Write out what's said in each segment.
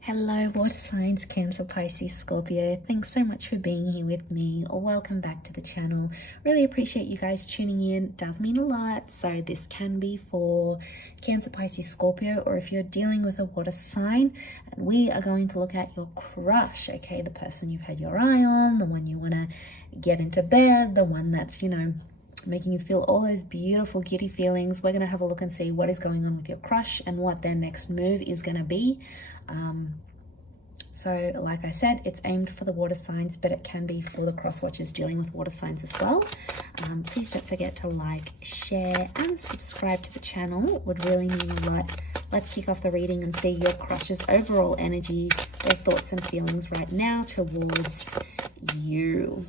Hello, water signs, Cancer, Pisces, Scorpio. Thanks so much for being here with me, or welcome back to the channel. Really appreciate you guys tuning in. It does mean a lot. So this can be for Cancer, Pisces, Scorpio, or if you're dealing with a water sign. And we are going to look at your crush, okay? The person you've had your eye on, the one you want to get into bed, the one that's, making you feel all those beautiful giddy feelings. We're going to have a look and see what is going on with your crush and what their next move is going to be. So like I said, it's aimed for the water signs, but it can be for the cross watchers dealing with water signs as well. Please don't forget to like, share and subscribe to the channel. It would really mean a lot. Let's kick off the reading and see your crush's overall energy, their thoughts and feelings right now towards you.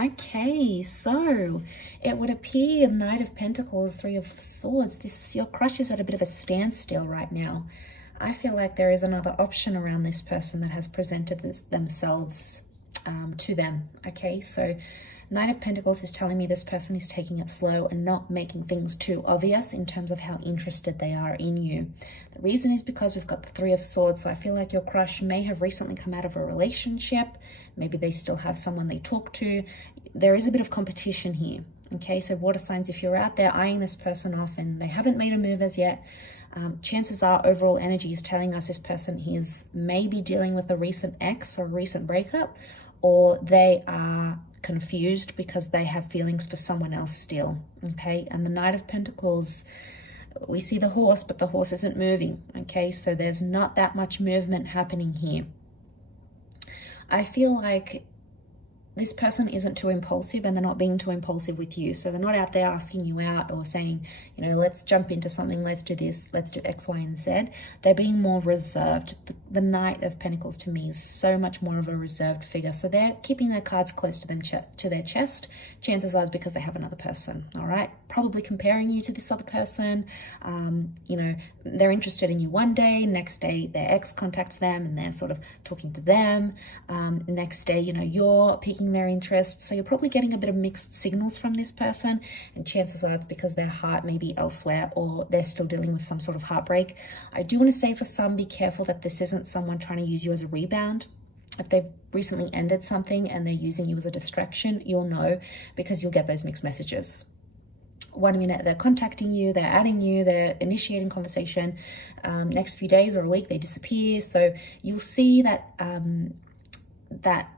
Okay, so it would appear Knight of Pentacles, Three of Swords. Your crush is at a bit of a standstill right now. I feel like there is another option around this person that has presented themselves to them. Okay, so Knight of Pentacles is telling me this person is taking it slow and not making things too obvious in terms of how interested they are in you. The reason is because we've got the Three of Swords. So I feel like your crush may have recently come out of a relationship. Maybe they still have someone they talk to. There is a bit of competition here. Okay, so water signs, if you're out there eyeing this person off and they haven't made a move as yet, chances are overall energy is telling us this person is maybe dealing with a recent ex or a recent breakup, or they are confused because they have feelings for someone else still. Okay, and the Knight of Pentacles, we see the horse, but the horse isn't moving. Okay, so there's not that much movement happening here. I feel like this person isn't too impulsive and they're not being too impulsive with you. So they're not out there asking you out or saying, let's jump into something, let's do this, let's do X, Y, and Z. They're being more reserved. The Knight of Pentacles to me is so much more of a reserved figure. So they're keeping their cards close to them, to their chest. Chances are it's because they have another person, all right? Probably comparing you to this other person. They're interested in you one day, next day their ex contacts them and they're sort of talking to them. Next day, you're piquing their interest. So you're probably getting a bit of mixed signals from this person, and chances are it's because their heart may be elsewhere or they're still dealing with some sort of heartbreak. I do want to say for some, be careful that this isn't someone trying to use you as a rebound. If they've recently ended something and they're using you as a distraction, you'll know because you'll get those mixed messages. One minute they're contacting you, they're adding you, they're initiating conversation. Next few days or a week they disappear. So you'll see that that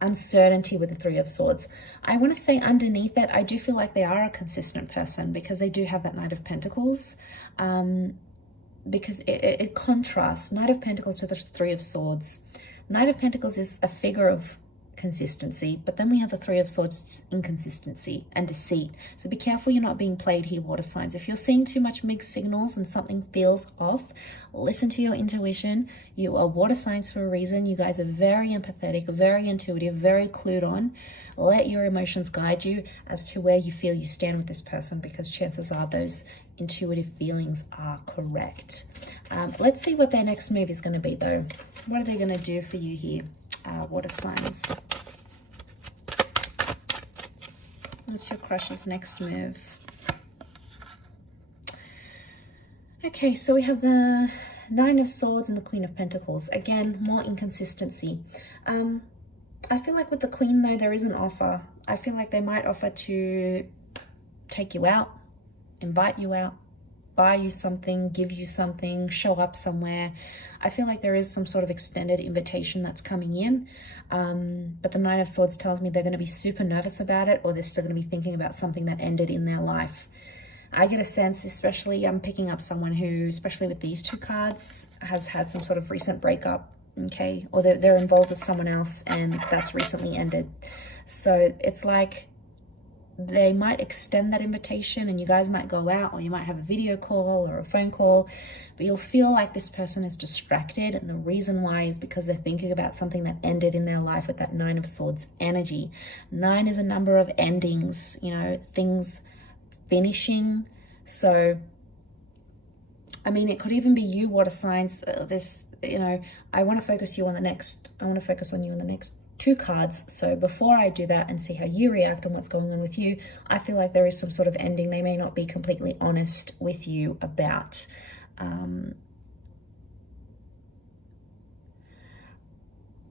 uncertainty with the Three of Swords. I want to say underneath it, I do feel like they are a consistent person because they do have that Knight of Pentacles. Because it contrasts Knight of Pentacles to the Three of Swords. Knight of Pentacles is a figure of consistency, but then we have the Three of Swords, inconsistency and deceit. So be careful you're not being played here, water signs. If you're seeing too much mixed signals and something feels off, listen to your intuition. You are water signs for a reason. You guys are very empathetic, very intuitive, very clued on. Let your emotions guide you as to where you feel you stand with this person, because chances are those intuitive feelings are correct. Let's see what their next move is going to be though. What are they going to do for you here, water signs? What's your crush's next move? Okay, so we have the Nine of Swords and the Queen of Pentacles. Again, more inconsistency. I feel like with the Queen though, there is an offer. I feel like they might offer to take you out, invite you out, buy you something, give you something, show up somewhere. I feel like there is some sort of extended invitation that's coming in. But the Nine of Swords tells me they're going to be super nervous about it, or they're still going to be thinking about something that ended in their life. I get a sense, especially I'm picking up someone who, especially with these two cards, has had some sort of recent breakup, okay? Or they're involved with someone else and that's recently ended. So it's like they might extend that invitation and you guys might go out, or you might have a video call or a phone call, but you'll feel like this person is distracted. And the reason why is because they're thinking about something that ended in their life with that Nine of Swords energy. 9 is a number of endings, things finishing. So, I mean, it could even be you, water signs. I want to focus on you in the next 2 cards. So before I do that and see how you react and what's going on with you, I feel like there is some sort of ending they may not be completely honest with you about.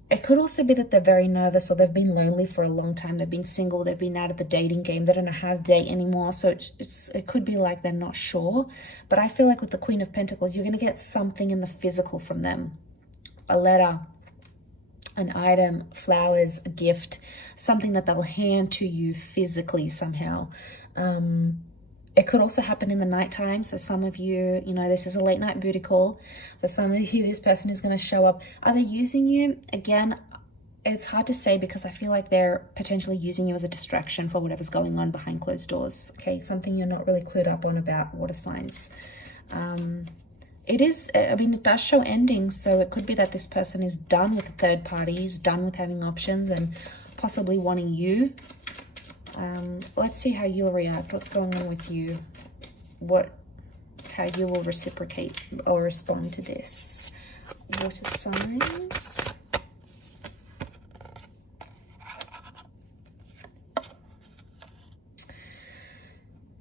It could also be that they're very nervous, or they've been lonely for a long time. They've been single, they've been out of the dating game, they don't know how to date anymore. So it could be like they're not sure. But I feel like with the Queen of Pentacles, you're going to get something in the physical from them. A letter, an item, flowers, a gift, something that they'll hand to you physically somehow. It could also happen in the nighttime. So some of you, you know, this is a late night booty call. For some of you, this person is going to show up. Are they using you? Again, it's hard to say because I feel like they're potentially using you as a distraction for whatever's going on behind closed doors. Okay, something you're not really clued up on about, water signs. It is, I mean, it does show endings. So it could be that this person is done with the third parties, done with having options and possibly wanting you. Let's see how you'll react. What's going on with you? How you will reciprocate or respond to this. Water signs.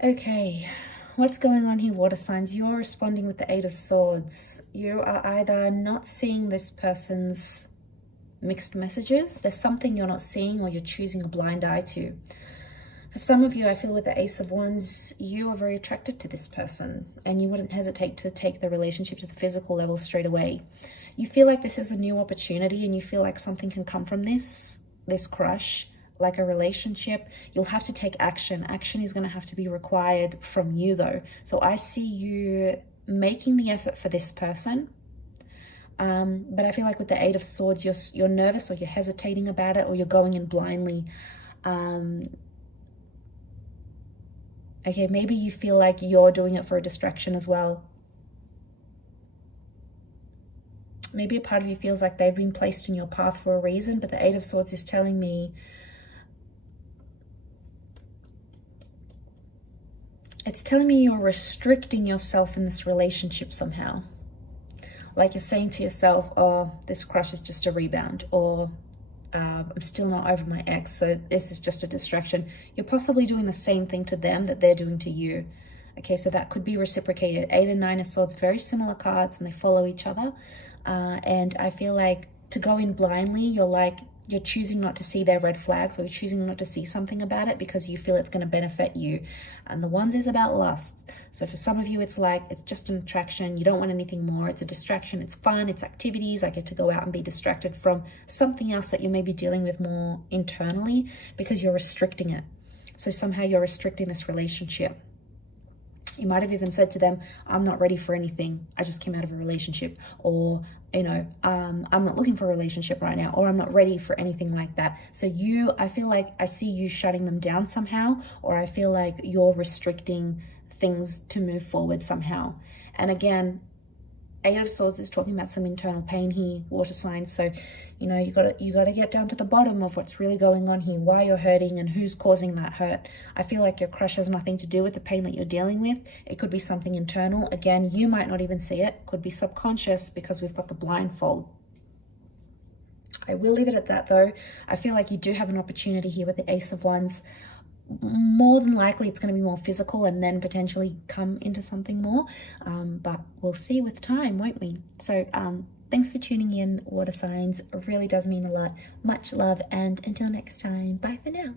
Okay, what's going on here, water signs? You're responding with the 8 of Swords. You are either not seeing this person's mixed messages. There's something you're not seeing, or you're choosing a blind eye to. For some of you, I feel with the Ace of Wands, you are very attracted to this person and you wouldn't hesitate to take the relationship to the physical level straight away. You feel like this is a new opportunity and you feel like something can come from this crush, like a relationship. You'll have to take action. Action is going to have to be required from you though. So I see you making the effort for this person. But I feel like with the 8 of Swords, you're nervous, or you're hesitating about it, or you're going in blindly. Okay, maybe you feel like you're doing it for a distraction as well. Maybe a part of you feels like they've been placed in your path for a reason, but the 8 of Swords is telling me it's telling me you're restricting yourself in this relationship somehow. Like you're saying to yourself, oh, this crush is just a rebound, or I'm still not over my ex, so this is just a distraction. You're possibly doing the same thing to them that they're doing to you. Okay, so that could be reciprocated. 8 and 9 of Swords, very similar cards, and they follow each other. And I feel like to go in blindly, you're choosing not to see their red flags, or you're choosing not to see something about it because you feel it's going to benefit you. And the ones is about lust. So for some of you, it's like, it's just an attraction. You don't want anything more. It's a distraction. It's fun. It's activities. I get to go out and be distracted from something else that you may be dealing with more internally because you're restricting it. So somehow you're restricting this relationship. You might have even said to them, I'm not ready for anything. I just came out of a relationship. Or, you know, I'm not looking for a relationship right now. Or I'm not ready for anything like that. So I feel like I see you shutting them down somehow. Or I feel like you're restricting things to move forward somehow. And again, 8 of Swords is talking about some internal pain here, water signs. So, you know, you gotta get down to the bottom of what's really going on here, why you're hurting and who's causing that hurt. I feel like your crush has nothing to do with the pain that you're dealing with. It could be something internal. Again, you might not even see it. Could be subconscious because we've got the blindfold. I will leave it at that though. I feel like you do have an opportunity here with the Ace of Wands. More than likely it's going to be more physical and then potentially come into something more, but we'll see with time, won't we? So thanks for tuning in, water signs. It really does mean a lot. Much love, and until next time, bye for now.